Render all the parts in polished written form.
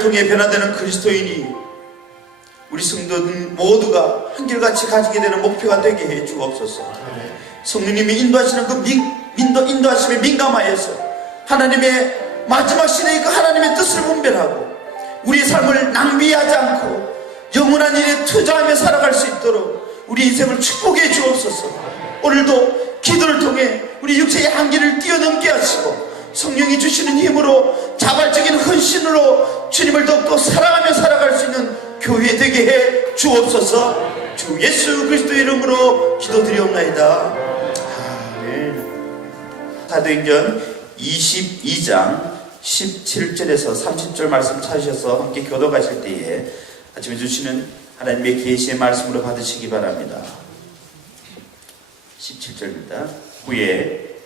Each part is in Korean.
통해 변화되는 그리스도인이 우리 성도들 모두가 한결같이 가지게 되는 목표가 되게 해 주옵소서. 성령님이 인도하시는 그 인도하심에 민감하여서 하나님의 마지막 시대의 그 하나님의 뜻을 분별하고 우리의 삶을 낭비하지 않고 영원한 일에 투자하며 살아갈 수 있도록 우리 인생을 축복해 주옵소서. 오늘도 기도를 통해 우리 육체의 한계를 뛰어넘게 하시고 성령이 주시는 힘으로 자발적인 헌신으로 주님을 더욱더 사랑하며 살아갈 수 있는 교회 되게 해 주옵소서. 주 예수 그리스도의 이름으로 기도드리옵나이다. 아멘. 사도행전 22장 17절에서 30절 말씀 찾으셔서 함께 교도가실 때에 아침에 주시는 하나님의 계시의 말씀으로 받으시기 바랍니다. 17절입니다. 후에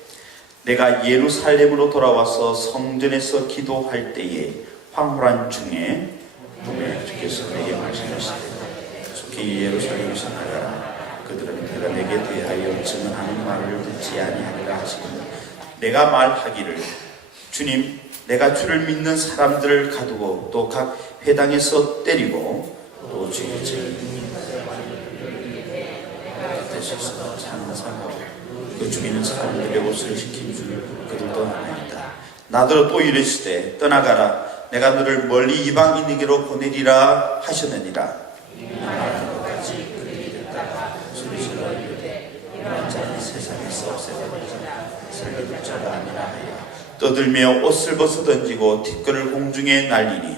내가 예루살렘으로 돌아와서 성전에서 기도할 때에 황홀한 중에 주께서 내게 말씀하시되 속히 예루살렘에서 나가라. 그들은 내가 내게 대하여 증언하는 말을 듣지 아니하리라 하시거늘 내가 말하기를 주님 내가 주를 믿는 사람들을 가두고 또 각 회당에서 때리고 또 주의 곁에서 찬송하고 그 죽이는 사람들의 옷을 지킨 줄 그들도 아나이다. 나더러 또 이르시되 떠나가라. 내가 너를 멀리 이방인에게로 보내리라 하셨느니라. 말하는 것까지 그들이 듣다가 소리질러 이르되 이러한 자는 세상에서 없애버리자 살게 자가 아니라 하여 떠들며 옷을 벗어 던지고 티끌을 공중에 날리니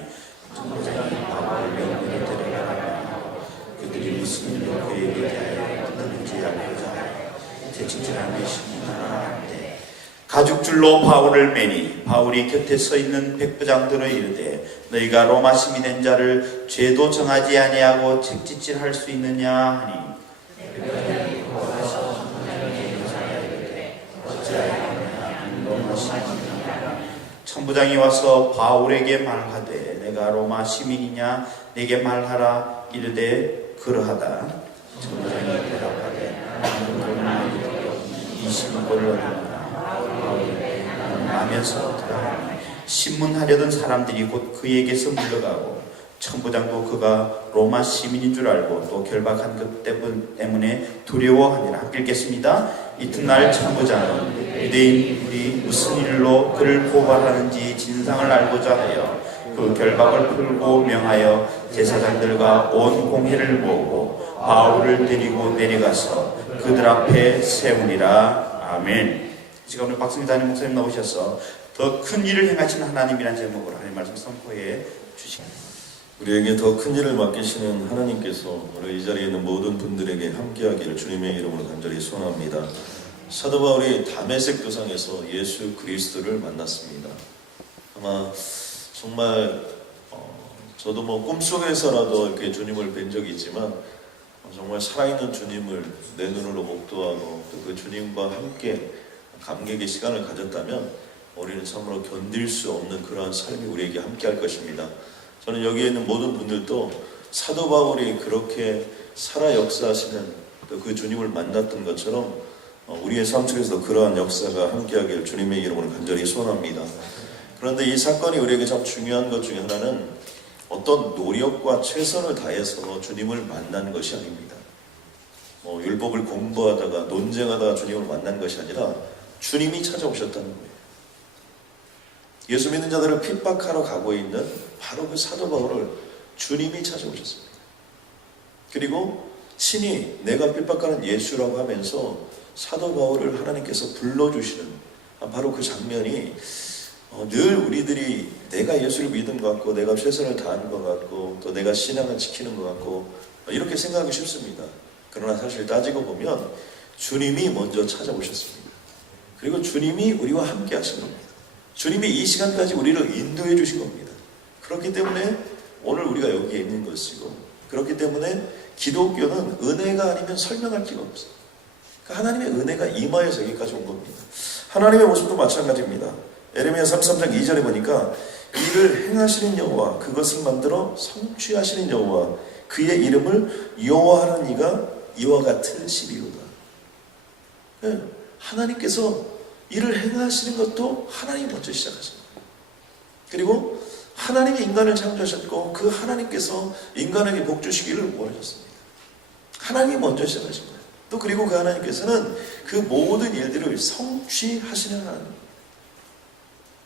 천부장이 바울을 명문에 데려가라며 하고 그들이 무슨 일로 그에게 대하여 듣는지 알고자 하여 채찍질하며 신문하는데 가죽줄로 바울을 매니 바울이 곁에 서 있는 백부장들을 이르되 너희가 로마 시민된 자를 죄도 정하지 아니하고 채찍질할 수 있느냐 하니 천부장이 와서 바울에게 말하되 내가 로마 시민이냐 내게 말하라. 이르되 그러하다. 천부장이 대답하되 나는 로마인이고 이 신문을 얻으나 나면서 들어가니 신문하려던 사람들이 곧 그에게서 물러가고 천부장도 그가 로마 시민인 줄 알고 또 결박한 것 때문에 두려워하니라. 함께 읽겠습니다. 이튿날 천부장은 유대인들이 무슨 일로 그를 고발하는지 진상을 알고자 하여 그 결박을 풀고 명하여 제사장들과 온 공회를 모으고 바울을 데리고 내려가서 그들 앞에 세우니라. 아멘. 지금 오늘 박승희 담임 목사님 나오셔서 더 큰 일을 행하시는 하나님이라는 제목으로 하나님 말씀 선포해 주십니다. 우리에게 더 큰 일을 맡기시는 하나님께서 오늘 이 자리에 있는 모든 분들에게 함께하기를 주님의 이름으로 간절히 소원합니다. 사도 바울이 다메섹 도상에서 예수 그리스도를 만났습니다. 아마 정말 저도 꿈속에서라도 이렇게 주님을 뵌 적이 있지만 정말 살아있는 주님을 내 눈으로 목도하고 또 그 주님과 함께 감격의 시간을 가졌다면 우리는 참으로 견딜 수 없는 그러한 삶이 우리에게 함께할 것입니다. 저는 여기에 있는 모든 분들도 사도 바울이 그렇게 살아 역사하시는 또 그 주님을 만났던 것처럼 우리의 삶 속에서도 그러한 역사가 함께하기를 주님의 이름으로 간절히 소원합니다. 그런데 이 사건이 우리에게 참 중요한 것 중에 하나는 어떤 노력과 최선을 다해서 주님을 만난 것이 아닙니다. 율법을 공부하다가 논쟁하다가 주님을 만난 것이 아니라 주님이 찾아오셨다는 거예요. 예수 믿는 자들을 핍박하러 가고 있는 바로 그 사도 바울을 주님이 찾아오셨습니다. 그리고 친히 내가 핍박하는 예수라고 하면서 사도 바울을 하나님께서 불러주시는 바로 그 장면이 늘 우리들이 내가 예수를 믿은 것 같고 내가 최선을 다하는 것 같고 또 내가 신앙을 지키는 것 같고 이렇게 생각하기 쉽습니다. 그러나 사실 따지고 보면 주님이 먼저 찾아오셨습니다. 그리고 주님이 우리와 함께 하신 겁니다. 주님이 이 시간까지 우리를 인도해 주신 겁니다. 그렇기 때문에 오늘 우리가 여기에 있는 것이고 그렇기 때문에 기독교는 은혜가 아니면 설명할 기가 없어요. 그러니까 하나님의 은혜가 임하여서 여기까지 온 겁니다. 하나님의 모습도 마찬가지입니다. 에레미야 33장 2절에 보니까 이를 행하시는 여호와 그것을 만들어 성취하시는 여호와 그의 이름을 여호와하는 이가 이와 같으시리로다. 하나님께서 일을 행하시는 것도 하나님이 먼저 시작하신 거예요. 그리고 하나님이 인간을 창조하셨고 그 하나님께서 인간에게 복 주시기를 원하셨습니다. 하나님이 먼저 시작하신 거예요. 또 그리고 그 하나님께서는 그 모든 일들을 성취하시는 하나님.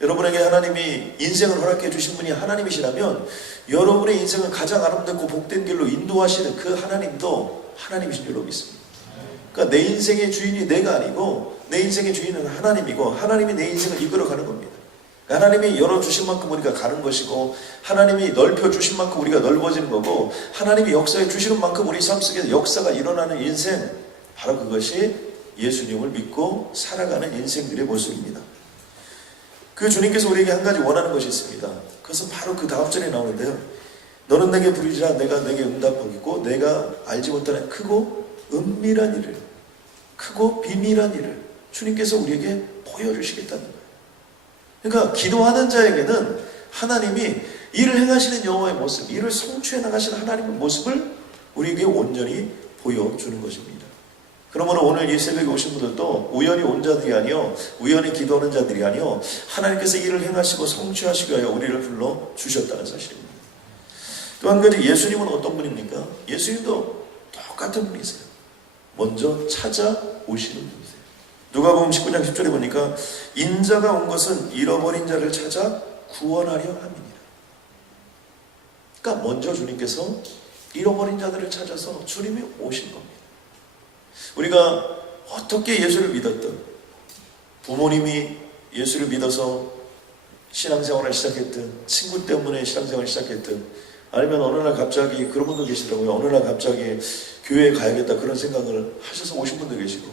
여러분에게 하나님이 인생을 허락해 주신 분이 하나님이시라면 여러분의 인생을 가장 아름답고 복된 길로 인도하시는 그 하나님도 하나님이신 줄로 믿습니다. 그러니까 내 인생의 주인이 내가 아니고 내 인생의 주인은 하나님이고 하나님이 내 인생을 이끌어가는 겁니다. 하나님이 열어주신 만큼 우리가 가는 것이고 하나님이 넓혀주신 만큼 우리가 넓어지는 거고 하나님이 역사해 주시는 만큼 우리 삶 속에 역사가 일어나는 인생, 바로 그것이 예수님을 믿고 살아가는 인생들의 모습입니다. 그 주님께서 우리에게 한 가지 원하는 것이 있습니다. 그것은 바로 그 다음 절에 나오는데요. 너는 내게 부르짖으라 내가 내게 응답하겠고 내가 알지 못하는 크고 은밀한 일을, 크고 비밀한 일을 주님께서 우리에게 보여주시겠다는 거예요. 그러니까 기도하는 자에게는 하나님이 일을 행하시는 여호와의 모습, 일을 성취해 나가시는 하나님의 모습을 우리에게 온전히 보여주는 것입니다. 그러므로 오늘 이 새벽에 오신 분들도 우연히 온 자들이 아니요, 우연히 기도하는 자들이 아니요, 하나님께서 일을 행하시고 성취하시기 위하여 우리를 불러주셨다는 사실입니다. 또 한 가지, 예수님은 어떤 분입니까? 예수님도 똑같은 분이세요. 먼저 찾아오시는 분이세요. 누가복음 19장 10절에 보니까 인자가 온 것은 잃어버린 자를 찾아 구원하려 함이니라. 그러니까 먼저 주님께서 잃어버린 자들을 찾아서 주님이 오신 겁니다. 우리가 어떻게 예수를 믿었든, 부모님이 예수를 믿어서 신앙생활을 시작했든, 친구 때문에 신앙생활을 시작했든, 아니면 어느 날 갑자기, 그런 분도 계시더라고요. 어느 날 갑자기 교회에 가야겠다 그런 생각을 하셔서 오신 분도 계시고,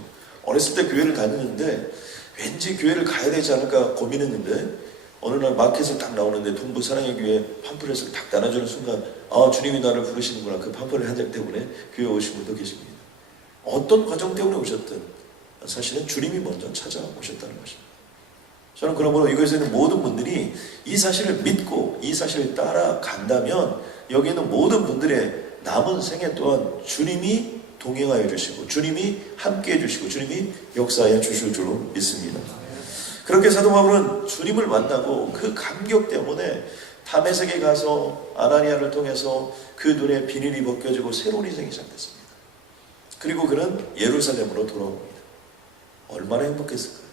어렸을 때 교회를 다니는데 왠지 교회를 가야 되지 않을까 고민했는데 어느 날 마켓에 딱 나오는데 동부 사랑의 교회 팜플렛을 딱 나눠주는 순간, 아, 주님이 나를 부르시는구나, 그 팜플렛 한 장 때문에 교회에 오신 분도 계십니다. 어떤 과정 때문에 오셨든 사실은 주님이 먼저 찾아오셨다는 것입니다. 저는 그러므로 이곳에 있는 모든 분들이 이 사실을 믿고 이 사실을 따라간다면 여기 있는 모든 분들의 남은 생애 또한 주님이 동행하여 주시고 주님이 함께해 주시고 주님이 역사하여 주실 줄로 믿습니다. 그렇게 사도 바울은 주님을 만나고 그 감격 때문에 다메섹에 가서 아나니아를 통해서 그 눈에 비닐이 벗겨지고 새로운 인생이 시작됐습니다. 그리고 그는 예루살렘으로 돌아옵니다. 얼마나 행복했을까요?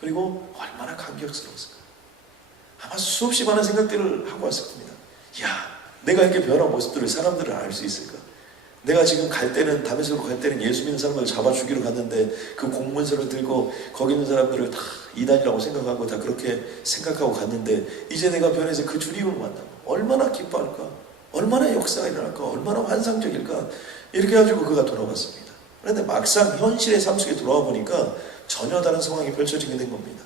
그리고 얼마나 감격스러웠을까요? 아마 수없이 많은 생각들을 하고 왔을 겁니다. 야, 내가 이렇게 변한 모습들을 사람들은 알 수 있을까? 내가 지금 갈 때는, 다메섹으로 갈 때는 예수 믿는 사람들을 잡아 죽이러 갔는데 그 공문서를 들고 거기 있는 사람들을 다 이단이라고 생각하고 다 그렇게 생각하고 갔는데 이제 내가 변해서 그 주님을 만나면 얼마나 기뻐할까? 얼마나 역사가 일어날까? 얼마나 환상적일까? 이렇게 해가지고 그가 돌아왔습니다. 그런데 막상 현실의 삶 속에 돌아와 보니까 전혀 다른 상황이 펼쳐지게 된 겁니다.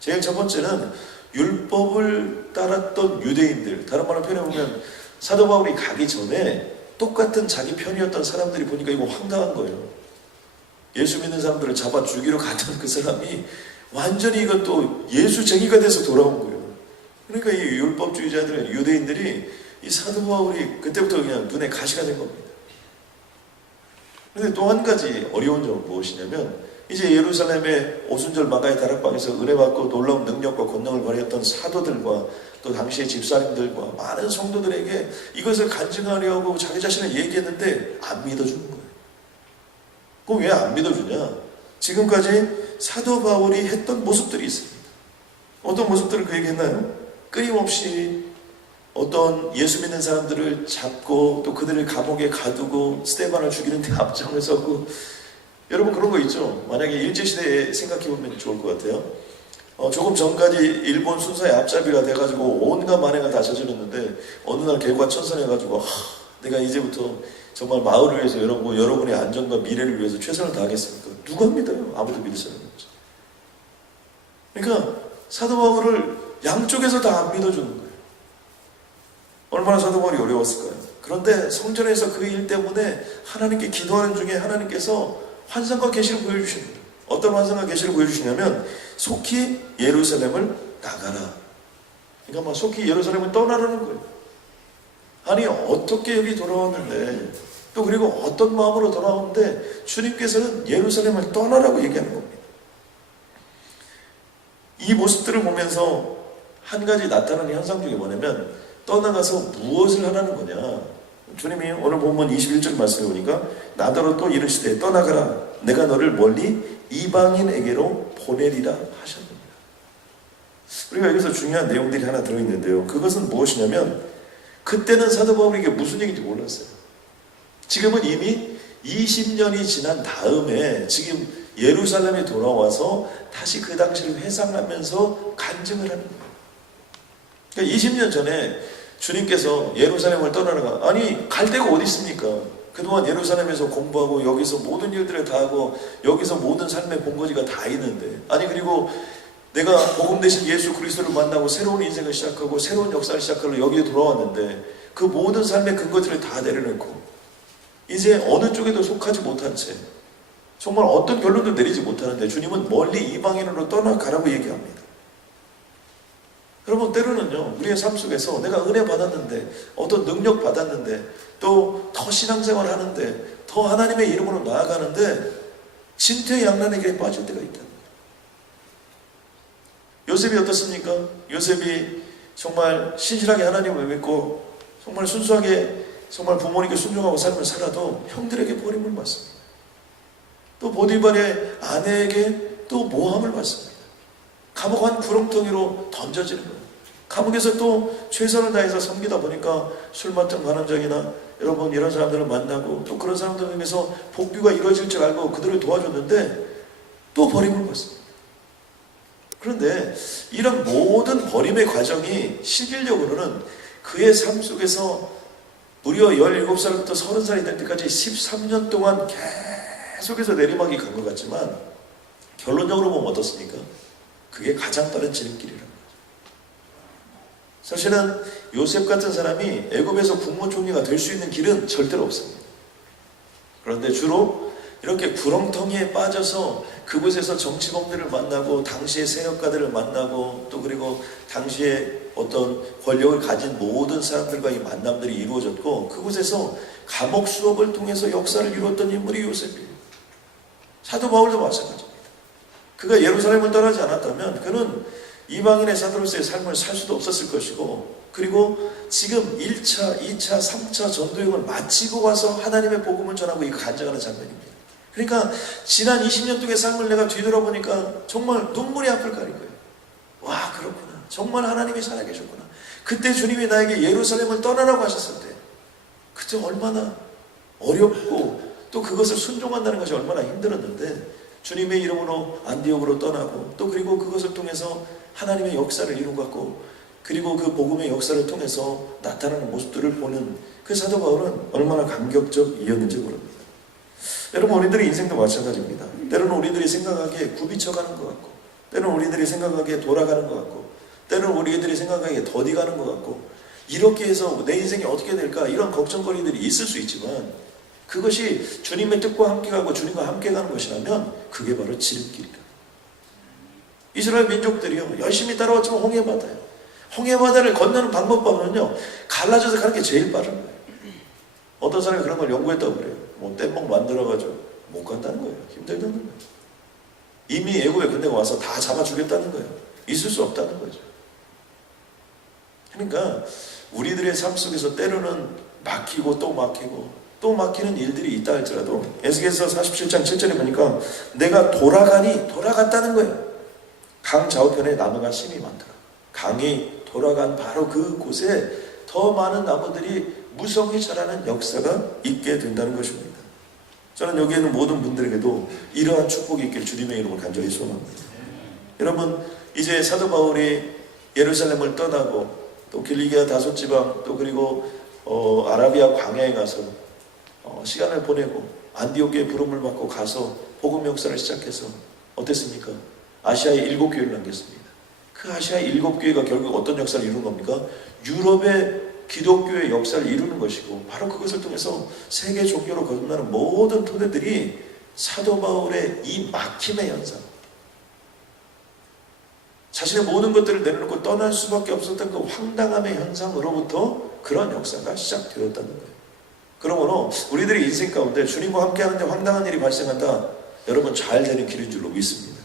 제일 첫 번째는 율법을 따랐던 유대인들, 다른 말로 표현해보면 사도 바울이 가기 전에 똑같은 자기 편이었던 사람들이 보니까 이거 황당한 거예요. 예수 믿는 사람들을 잡아 죽이러 갔던 그 사람이 완전히 이것도 예수쟁이가 돼서 돌아온 거예요. 그러니까 이 율법주의자들, 유대인들이 이 사도 바울이 그때부터 그냥 눈에 가시가 된 겁니다. 그런데 또 한 가지 어려운 점은 무엇이냐면 이제 예루살렘의 오순절 마가의 다락방에서 은혜받고 놀라운 능력과 권능을 발휘했던 사도들과 또 당시의 집사님들과 많은 성도들에게 이것을 간증하려고 자기 자신을 얘기했는데 안 믿어주는 거예요. 그럼 왜 안 믿어주냐? 지금까지 사도 바울이 했던 모습들이 있습니다. 어떤 모습들을 그에게 했나요? 끊임없이 어떤 예수 믿는 사람들을 잡고 또 그들을 감옥에 가두고 스데반을 죽이는 데 앞장을 서고, 여러분 그런 거 있죠? 만약에 일제시대에 생각해보면 좋을 것 같아요. 조금 전까지 일본 순사의 앞잡이가 돼가지고 온갖 만행을 다 저질렀는데 어느 날 개과천선해가지고 내가 이제부터 정말 마을을 위해서 여러분의 안전과 미래를 위해서 최선을 다하겠습니까? 누가 믿어요? 아무도 믿을 사람이 없죠. 그러니까 사도 바울을 양쪽에서 다 안 믿어주는 거예요. 얼마나 사도 바울이 어려웠을까요? 그런데 성전에서 그 일 때문에 하나님께 기도하는 중에 하나님께서 환상과 계시를 보여주십니다. 어떤 환상과 계시를 보여주시냐면 속히 예루살렘을 나가라. 그러니까 막 속히 예루살렘을 떠나라는 거예요. 아니 어떻게 여기 돌아왔는데 또 그리고 어떤 마음으로 돌아오는데 주님께서는 예루살렘을 떠나라고 얘기하는 겁니다. 이 모습들을 보면서 한 가지 나타나는 현상 중에 뭐냐면 떠나가서 무엇을 하라는 거냐. 주님이 오늘 본문 21절 말씀해 보니까 나더러 또 이르시되 떠나가라 내가 너를 멀리 이방인에게로 보내리라 하셨습니다. 우리가 여기서 중요한 내용들이 하나 들어있는데요. 그것은 무엇이냐면 그때는 사도 바울에게 무슨 얘기인지 몰랐어요. 지금은 이미 20년이 지난 다음에 지금 예루살렘에 돌아와서 다시 그 당시를 회상하면서 간증을 하는 거예요. 그러니까 20년 전에 주님께서 예루살렘을 떠나라가 아니 갈 데가 어디 있습니까? 그동안 예루살렘에서 공부하고 여기서 모든 일들을 다 하고 여기서 모든 삶의 본거지가 다 있는데 아니 그리고 내가 복음 대신 예수 그리스도를 만나고 새로운 인생을 시작하고 새로운 역사를 시작하려 여기에 돌아왔는데 그 모든 삶의 근거지를 다 내려놓고 이제 어느 쪽에도 속하지 못한 채 정말 어떤 결론도 내리지 못하는데 주님은 멀리 이방인으로 떠나가라고 얘기합니다. 여러분 때로는요 우리의 삶 속에서 내가 은혜 받았는데 어떤 능력 받았는데 또 더 신앙생활 하는데 더 하나님의 이름으로 나아가는데 진퇴양난의 길에 빠질 때가 있다. 요셉이 어떻습니까? 요셉이 정말 신실하게 하나님을 믿고 정말 순수하게 정말 부모님께 순종하고 삶을 살아도 형들에게 버림을 받습니다. 또 보디발의 아내에게 또 모함을 받습니다. 감옥 한 구렁텅이로 던져지는 거예요. 감옥에서 또 최선을 다해서 섬기다 보니까 술 맡은 관원장이나 여러분 이런 사람들을 만나고 또 그런 사람들을 통해서 복귀가 이루어질 줄 알고 그들을 도와줬는데 또 버림을 받습니다. 그런데 이런 모든 버림의 과정이 실질적으로는 그의 삶 속에서 무려 17살부터 30살이 될 때까지 13년 동안 계속해서 내리막이 간 것 같지만 결론적으로 보면 어떻습니까? 그게 가장 빠른 지름길이라는 거죠. 사실은 요셉 같은 사람이 애굽에서 국무총리가 될 수 있는 길은 절대로 없습니다. 그런데 주로 이렇게 구렁텅이에 빠져서 그곳에서 정치범들을 만나고 당시의 세력가들을 만나고 또 그리고 당시에 어떤 권력을 가진 모든 사람들과의 만남들이 이루어졌고 그곳에서 감옥 수업을 통해서 역사를 이루었던 인물이 요셉이에요. 사도 바울도 마찬가지입니다. 그가 예루살렘을 떠나지 않았다면 그는 이방인의 사도로서의 삶을 살 수도 없었을 것이고 그리고 지금 1차, 2차, 3차 전도행을 마치고 와서 하나님의 복음을 전하고 이거 간증하는 장면입니다. 그러니까 지난 20년 동의 삶을 내가 뒤돌아보니까 정말 눈물이 앞을 가린 거예요. 와 그렇구나. 정말 하나님이 살아계셨구나. 그때 주님이 나에게 예루살렘을 떠나라고 하셨을 때 그때 얼마나 어렵고 또 그것을 순종한다는 것이 얼마나 힘들었는데 주님의 이름으로 안디옥으로 떠나고 또 그리고 그것을 통해서 하나님의 역사를 이루고 그리고 그 복음의 역사를 통해서 나타나는 모습들을 보는 그 사도 바울은 얼마나 감격적이었는지 모릅니다. 여러분 우리들의 인생도 마찬가지입니다. 때로는 우리들이 생각하기에 굽이쳐가는 것 같고 때로는 우리들이 생각하기에 돌아가는 것 같고 때로는 우리들이 생각하기에 더디가는 것 같고 이렇게 해서 내 인생이 어떻게 될까 이런 걱정거리들이 있을 수 있지만 그것이 주님의 뜻과 함께 가고 주님과 함께 가는 것이라면 그게 바로 지름길이다. 이스라엘 민족들이요 열심히 따라왔지만 홍해바다예요. 홍해바다를 건너는 방법으로는요 갈라져서 가는 게 제일 빠른 거예요. 어떤 사람이 그런 걸 연구했다고 그래요. 뭐 뗏목 만들어가지고 못 간다는 거예요. 힘들다는 거예요. 이미 애굽에 군대가 와서 다 잡아주겠다는 거예요. 있을 수 없다는 거죠. 그러니까 우리들의 삶 속에서 때로는 막히고 또 막히고 또 막히는 일들이 있다 할지라도 에스겔서 47장 7절에 보니까 내가 돌아갔다는 거예요. 강 좌우편에 나무가 심이 많더라. 강이 돌아간 바로 그곳에 더 많은 나무들이 무성히 자라는 역사가 있게 된다는 것입니다. 저는 여기에 있는 모든 분들에게도 이러한 축복이 있길 주님의 이름으로 간절히 소원합니다. 여러분 이제 사도 바울이 예루살렘을 떠나고 또 길리기아 다소지방 또 그리고 아라비아 광야에 가서 시간을 보내고 안디옥에 부름을 받고 가서 복음 역사를 시작해서 어땠습니까? 아시아에 7교회를 남겼습니다. 그 아시아의 7교회가 결국 어떤 역사를 이루는 겁니까? 유럽의 기독교의 역사를 이루는 것이고 바로 그것을 통해서 세계 종교로 거듭나는 모든 토대들이 사도 바울의 이 막힘의 현상 자신의 모든 것들을 내려놓고 떠날 수밖에 없었던 그 황당함의 현상으로부터 그런 역사가 시작되었다는 거예요. 그러므로 우리들의 인생 가운데 주님과 함께 하는데 황당한 일이 발생한다. 여러분 잘 되는 길인 줄로 믿습니다.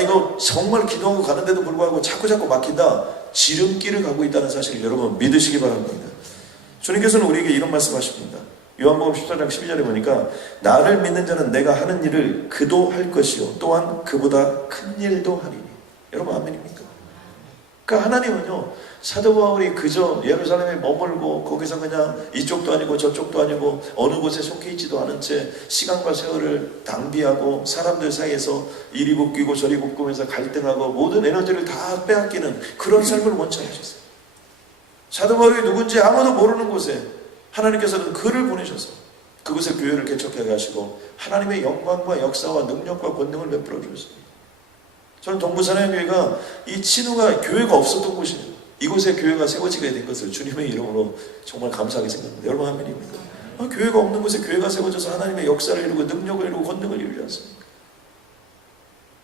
이거 정말 기도하고 가는데도 불구하고 자꾸 막힌다. 지름길을 가고 있다는 사실을 여러분 믿으시기 바랍니다. 주님께서는 우리에게 이런 말씀하십니다. 요한복음 14장 12절에 보니까 나를 믿는 자는 내가 하는 일을 그도 할 것이요 또한 그보다 큰 일도 하리니. 여러분 아멘입니까? 그러니까 하나님은요, 사도 바울이 그저 예루살렘에 머물고 거기서 그냥 이쪽도 아니고 저쪽도 아니고 어느 곳에 속해 있지도 않은 채 시간과 세월을 낭비하고 사람들 사이에서 이리 굽기고 저리 굽고면서 갈등하고 모든 에너지를 다 빼앗기는 그런 삶을 원천하셨어요. 사도 바울이 누군지 아무도 모르는 곳에 하나님께서는 그를 보내셔서 그곳에 교회를 개척하게 하시고 하나님의 영광과 역사와 능력과 권능을 베풀어 주셨습니다. 저는 동부사랑교회가 이 친후가 교회가 없었던 곳이에요. 이곳에 교회가 세워지게 된 것을 주님의 이름으로 정말 감사하게 생각합니다. 여러분 아멘입니까? 교회가 없는 곳에 교회가 세워져서 하나님의 역사를 이루고 능력을 이루고 권능을 이루지 않습니까?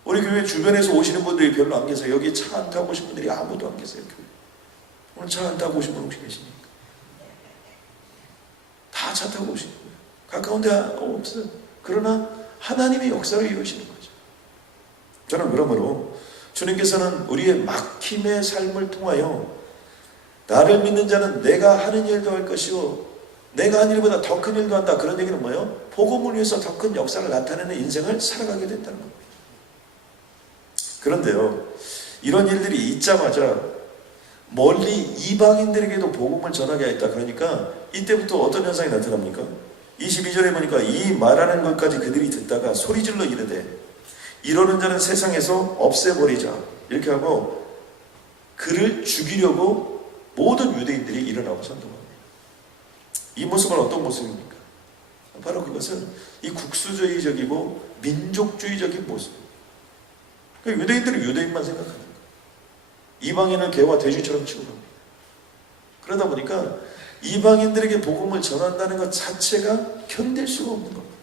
우리 교회 주변에서 오시는 분들이 별로 안 계세요. 여기 차 안 타고 오신 분들이 아무도 안 계세요. 교회. 오늘 차 안 타고 오신 분 혹시 계십니까? 다 차 타고 오시는 거예요. 가까운 데 없어요. 그러나 하나님의 역사를 이루시는 거죠. 저는 그러므로 주님께서는 우리의 막힘의 삶을 통하여 나를 믿는 자는 내가 하는 일도 할 것이요 내가 한 일보다 더 큰 일도 한다. 그런 얘기는 뭐예요? 복음을 위해서 더 큰 역사를 나타내는 인생을 살아가게 된다는 겁니다. 그런데요, 이런 일들이 있자마자 멀리 이방인들에게도 복음을 전하게 하였다. 그러니까 이때부터 어떤 현상이 나타납니까? 22절에 보니까 이 말하는 것까지 그들이 듣다가 소리질러 이르되 이러는 자는 세상에서 없애버리자. 이렇게 하고 그를 죽이려고 모든 유대인들이 일어나고 선동합니다. 이 모습은 어떤 모습입니까? 바로 그것은 이 국수주의적이고 민족주의적인 모습. 그러니까 유대인들은 유대인만 생각하는 거예요. 이방인을 개와 돼지처럼 취급합니다. 그러다 보니까 이방인들에게 복음을 전한다는 것 자체가 견딜 수가 없는 겁니다.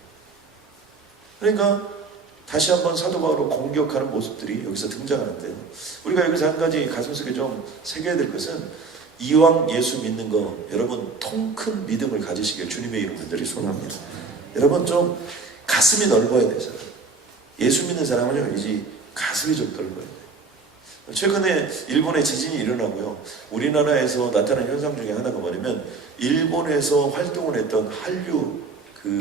그러니까 다시 한번 사도 바울을 공격하는 모습들이 여기서 등장하는데요. 우리가 여기서 한 가지 가슴속에 좀 새겨야 될 것은 이왕 예수 믿는 거 여러분 통 큰 믿음을 가지시길 주님의 이름 간절히 소원합니다. 여러분 좀 가슴이 넓어야 돼요. 예수 믿는 사람은요 이제 가슴이 좀 넓어야 돼요. 최근에 일본에 지진이 일어나고요. 우리나라에서 나타난 현상 중에 하나가 뭐냐면 일본에서 활동을 했던 한류 그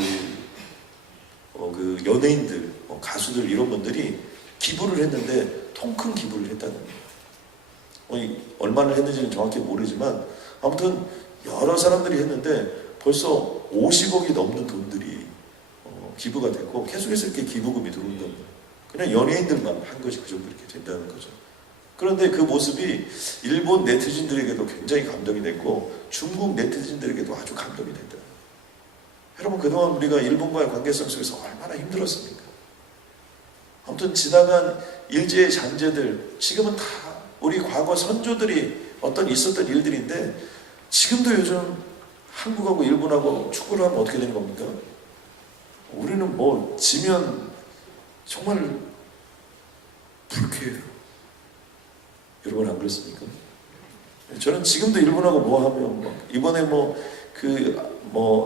연예인들, 가수들 이런 분들이 기부를 했는데 통 큰 기부를 했다는 거예요. 얼마나 했는지는 정확히 모르지만 아무튼 여러 사람들이 했는데 벌써 50억이 넘는 돈들이 기부가 됐고 계속해서 이렇게 기부금이 들어온다는 거예요. 그냥 연예인들만 한 것이 그 정도 이렇게 된다는 거죠. 그런데 그 모습이 일본 네티즌들에게도 굉장히 감동이 됐고 중국 네티즌들에게도 아주 감동이 됐다. 여러분 그동안 우리가 일본과의 관계성 속에서 얼마나 힘들었습니까? 아무튼 지나간 일제의 잔재들 지금은 다 우리 과거 선조들이 어떤 있었던 일들인데 지금도 요즘 한국하고 일본하고 축구를 하면 어떻게 되는 겁니까? 우리는 뭐 지면 정말 불쾌해요. 여러분 안 그렇습니까? 저는 지금도 일본하고 뭐 하면 이번에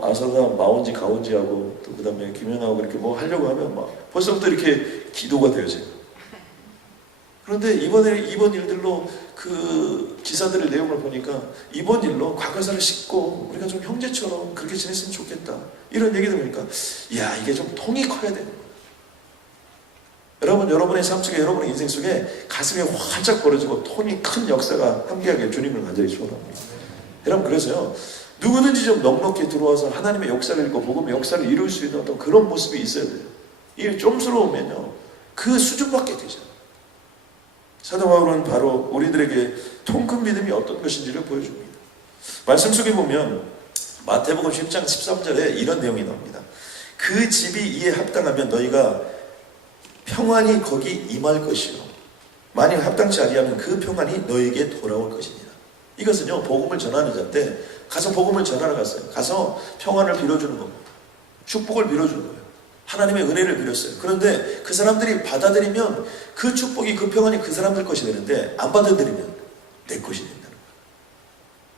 아사가 마온지 가온지하고 또 그다음에 김연아하고 이렇게 뭐 하려고 하면 막 벌써부터 이렇게 기도가 돼요 제가. 그런데 이번 일들로 그 기사들의 내용을 보니까 이번 일로 과거사를 씻고 우리가 좀 형제처럼 그렇게 지냈으면 좋겠다 이런 얘기 들으니까 이야 이게 좀 통이 커야 되는 거예요. 여러분 여러분의 삶 속에 여러분의 인생 속에 가슴이 활짝 벌어지고 톤이 큰 역사가 함께하게 주님을 간절히 소원합니다. 여러분 그래서요 누구든지 좀 넉넉히 들어와서 하나님의 역사를 읽고 복음의 역사를 이룰 수 있는 어떤 그런 모습이 있어야 돼요. 이게 좀스러우면요 그 수준밖에 되잖아요. 사도 바울은 바로 우리들에게 통 큰 믿음이 어떤 것인지를 보여줍니다. 말씀 속에 보면 마태복음 10장 13절에 이런 내용이 나옵니다. 그 집이 이에 합당하면 너희가 평안이 거기 임할 것이요 만일 합당치 아니하면 그 평안이 너희에게 돌아올 것이니라. 이것은요 복음을 전하는 자인데 가서 복음을 전하러 갔어요. 가서 평안을 빌어주는 겁니다. 축복을 빌어주는 거예요. 하나님의 은혜를 빌었어요. 그런데 그 사람들이 받아들이면 그 축복이 그 평안이 그 사람들 것이 되는데 안 받아들이면 내 것이 된다는 거예요.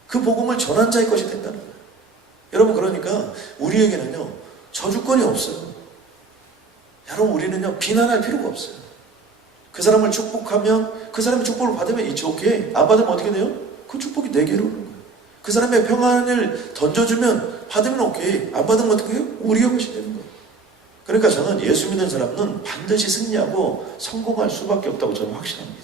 그 복음을 전한 자의 것이 된다는 거예요. 여러분 그러니까 그 사람을 축복하면 그 사람의 축복을 받으면 it's okay. 안 받으면 어떻게 돼요? 그 축복이 내게로 오는 거예요. 그 사람의 평안을 던져주면 받으면 오케이. 안 받으면 어떻게 해요? 우리의 것이 되는 거예요. 그러니까 저는 예수 믿는 사람은 반드시 승리하고 성공할 수밖에 없다고 저는 확신합니다.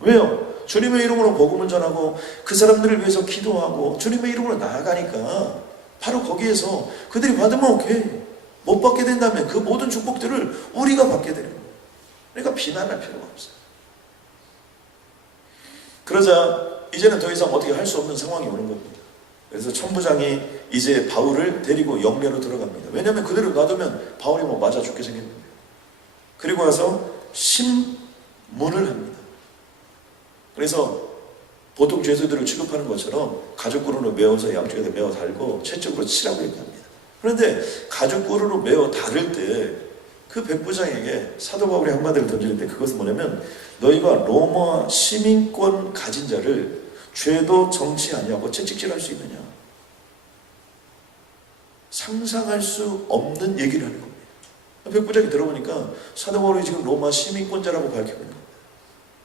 왜요? 주님의 이름으로 복음을 전하고 그 사람들을 위해서 기도하고 주님의 이름으로 나아가니까 바로 거기에서 그들이 받으면 오케이. 못 받게 된다면 그 모든 축복들을 우리가 받게 되는 거예요. 그러니까 비난할 필요가 없어요. 그러자 이제는 더 이상 어떻게 할 수 없는 상황이 오는 겁니다. 그래서 천부장이 이제 바울을 데리고 영내로 들어갑니다. 왜냐하면 그대로 놔두면 바울이 뭐 맞아 죽게 생겼는데. 그리고 와서 심문을 합니다. 그래서 보통 죄수들을 취급하는 것처럼 가죽구루로 메어서 양쪽에다 메어 달고 채찍으로 치라고 얘기합니다. 그런데 가죽구루로 메어 다를 때 그 백부장에게 사도 바울이 한마디를 던지는데 그것은 뭐냐면 너희가 로마 시민권 가진 자를 죄도 정치 아니하고 채찍질할 수 있느냐. 상상할 수 없는 얘기를 하는 겁니다. 백부장이 들어보니까 사도 바울이 지금 로마 시민권자라고 밝히고 있는 겁니다.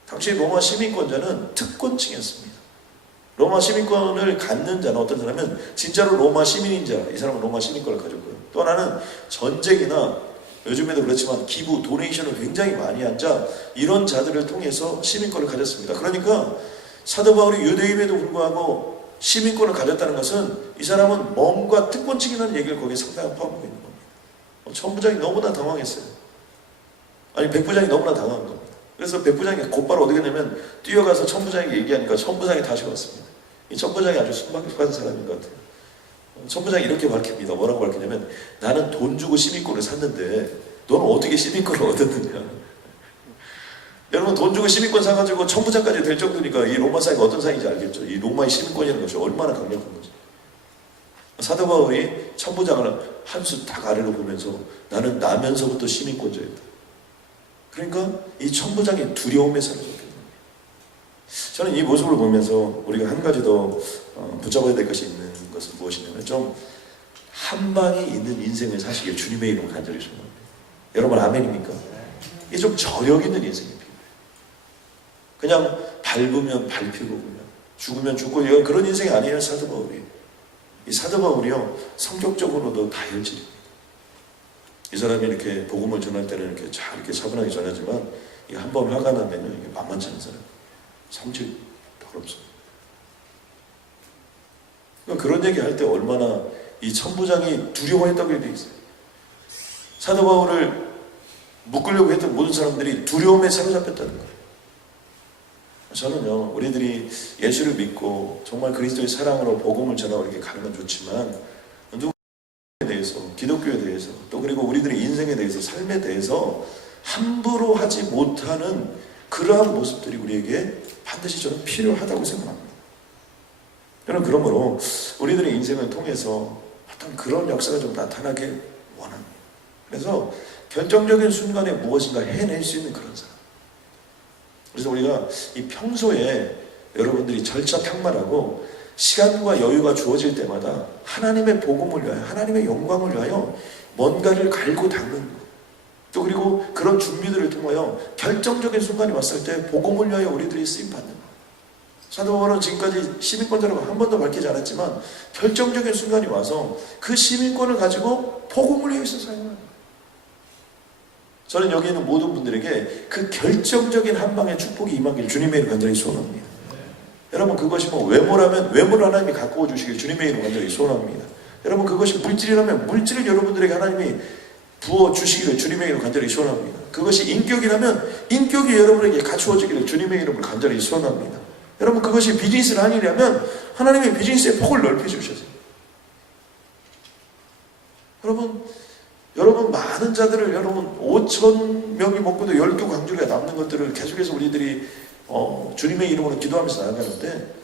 당시 로마 시민권자는 특권층이었습니다. 로마 시민권을 갖는 자는 어떤 사람은 진짜로 로마 시민인 자, 이 사람은 로마 시민권을 가졌고요. 또 하나는 전쟁이나 요즘에도 그렇지만 기부, 도네이션을 굉장히 많이 한 자, 이런 자들을 통해서 시민권을 가졌습니다. 그러니까 사도 바울이 유대인에도 불구하고 시민권을 가졌다는 것은 이 사람은 뭔가 특권층이라는 얘기를 거기에 상당히 포함하고 있는 겁니다. 천부장이 너무나 당황했어요. 아니 백부장이 너무나 당황한 겁니다. 그래서 백부장이 곧바로 어떻게 되냐면 뛰어가서 천부장에게 얘기하니까 천부장이 다시 왔습니다. 이 천부장이 아주 순박한 사람인 것 같아요. 천부장이 이렇게 밝힙니다. 뭐라고 밝히냐면 나는 돈 주고 시민권을 샀는데 너는 어떻게 시민권을 얻었느냐. 여러분 돈 주고 시민권 사가지고 천부장까지 될 정도니까 이 로마 사회가 어떤 사회인지 알겠죠. 이 로마의 시민권이라는 것이 얼마나 강력한 거죠. 사도 바울이 천부장을 한 수 딱 아래로 보면서 나는 나면서부터 시민권자였다. 그러니까 이 천부장의 두려움에 사라졌거든요. 저는 이 모습을 보면서 우리가 한 가지 더 붙잡아야 될 것이 있는 것은 무엇이냐면 좀 한 방에 있는 인생을 사시길 주님의 이름으로 간절히 소원합니다. 여러분 아멘입니까? 이게 좀 저력 있는 인생이 필요해요. 그냥 밟으면 밟히고 그냥 죽으면 죽고 이건 그런 인생이 아니에요. 사도 바울이. 이 사도 바울이요 성격적으로도 다혈질입니다. 이 사람이 이렇게 복음을 전할 때는 이렇게 잘 이렇게 차분하게 전하지만 이게 한번 화가 나면요 이게 만만치 않은 사람. 성질 더럽습니다. 그러니까 그런 얘기 할 때 얼마나 이 천부장이 두려워했다고 얘기돼 있어요. 사도 바울을 묶으려고 했던 모든 사람들이 두려움에 사로잡혔다는 거예요. 저는요 우리들이 예수를 믿고 정말 그리스도의 사랑으로 복음을 전하고 이렇게 가는 건 좋지만 누구에 대해서 기독교에 대해서 또 그리고 우리들의 인생에 대해서 삶에 대해서 함부로 하지 못하는 그러한 모습들이 우리에게 반드시 저는 필요하다고 생각합니다. 저는 그러므로 우리들의 인생을 통해서 어떤 그런 역사가 좀 나타나게 원합니다. 그래서 결정적인 순간에 무엇인가 해낼 수 있는 그런 사람. 그래서 우리가 이 평소에 여러분들이 절차탕만하고 시간과 여유가 주어질 때마다 하나님의 복음을 위하여 하나님의 영광을 위하여 뭔가를 갈고 닦는 것. 또 그리고 그런 준비들을 통하여 결정적인 순간이 왔을 때 복음을 위하여 우리들이 쓰임받는 것. 사도 바울은 지금까지 시민권자라고 한 번도 밝히지 않았지만 결정적인 순간이 와서 그 시민권을 가지고 복음을 위해서 사용하는 거예요. 저는 여기 있는 모든 분들에게 그 결정적인 한 방의 축복이 임하길 주님의 이름으로 간절히 소원합니다. 여러분 그것이 뭐 외모라면 외모를 하나님이 가꾸어 주시길 주님의 이름으로 간절히 소원합니다. 여러분 그것이 물질이라면 물질을 여러분들에게 하나님이 부어 주시기를 주님의 이름으로 간절히 소원합니다. 그것이 인격이라면 인격이 여러분에게 갖추어지기를 주님의 이름으로 간절히 소원합니다. 여러분 그것이 비즈니스를 하려면 하나님의 비즈니스의 폭을 넓혀 주셔서 여러분 많은 자들을 여러분 5천 명이 먹고도 12광주리가 남는 것들을 계속해서 우리들이 주님의 이름으로 기도하면서 나아가는데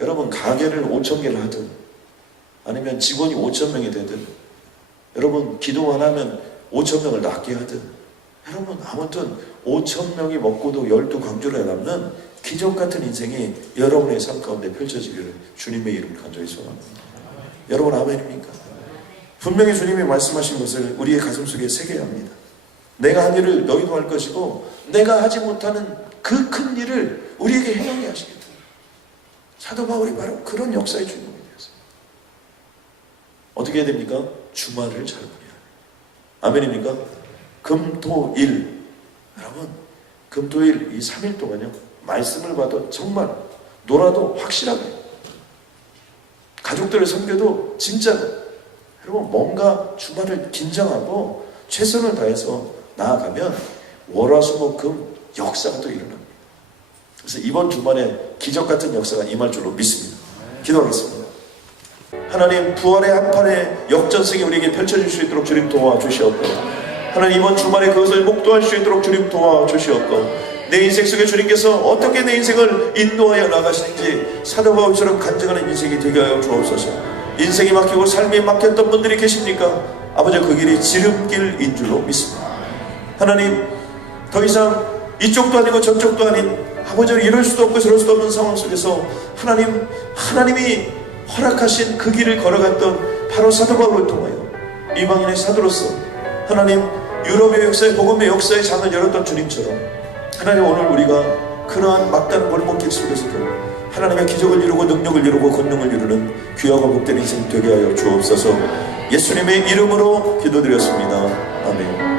여러분 가게를 5천 개를 하든 아니면 직원이 5천 명이 되든 여러분 기도만 하면 5천 명을 낫게 하든 여러분 아무튼 5천 명이 먹고도 12광주리가 남는 기적 같은 인생이 여러분의 삶 가운데 펼쳐지기를 주님의 이름으로 간절히 소원합니다. 여러분 아멘입니까? 분명히 주님이 말씀하신 것을 우리의 가슴 속에 새겨야 합니다. 내가 한 일을 너희도 할 것이고 내가 하지 못하는 그 큰 일을 우리에게 행하게 하시겠다. 사도 바울이 바로 그런 역사의 주인공이 되었어요. 어떻게 해야 됩니까? 주말을 잘 보내야 돼요. 아멘입니까? 금토일, 여러분 금토일 이 3일 동안요 말씀을 봐도 정말 놀아도 확실하게, 가족들을 섬겨도 진짜로, 여러분 뭔가 주말을 긴장하고 최선을 다해서 나아가면 월화수목금 역사가 또 일어납니다. 그래서 이번 주말에 기적 같은 역사가 임할 줄로 믿습니다. 기도하겠습니다. 하나님, 부활의 한판의 역전승이 우리에게 펼쳐질 수 있도록 주님 도와주시옵고, 하나님 이번 주말에 그것을 목도할 수 있도록 주님 도와주시옵고, 내 인생 속에 주님께서 어떻게 내 인생을 인도하여 나가시는지 사도 바울처럼 간증하는 인생이 되게 하여 주옵소서. 인생이 막히고 삶이 막혔던 분들이 계십니까? 아버지, 그 길이 지름길인 줄로 믿습니다. 하나님, 더 이상 이쪽도 아니고 저쪽도 아닌, 아버지, 이럴 수도 없고 저럴 수도 없는 상황 속에서 하나님이 허락하신 그 길을 걸어갔던 바로 사도 바울을 통하여 이방인의 사도로서 하나님 유럽의 역사에, 복음의 역사에 장을 열었던 주님처럼, 하나님 오늘 우리가 그러한 막다른 골목길 속에서도 하나님의 기적을 이루고 능력을 이루고 권능을 이루는 귀하고 복된 인생 되게 하여 주옵소서. 예수님의 이름으로 기도드렸습니다. 아멘.